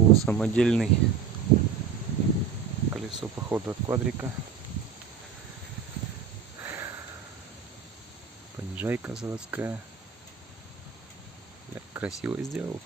полусамодельный колесо походу от квадрика. Понижайка заводская. Красиво сделал.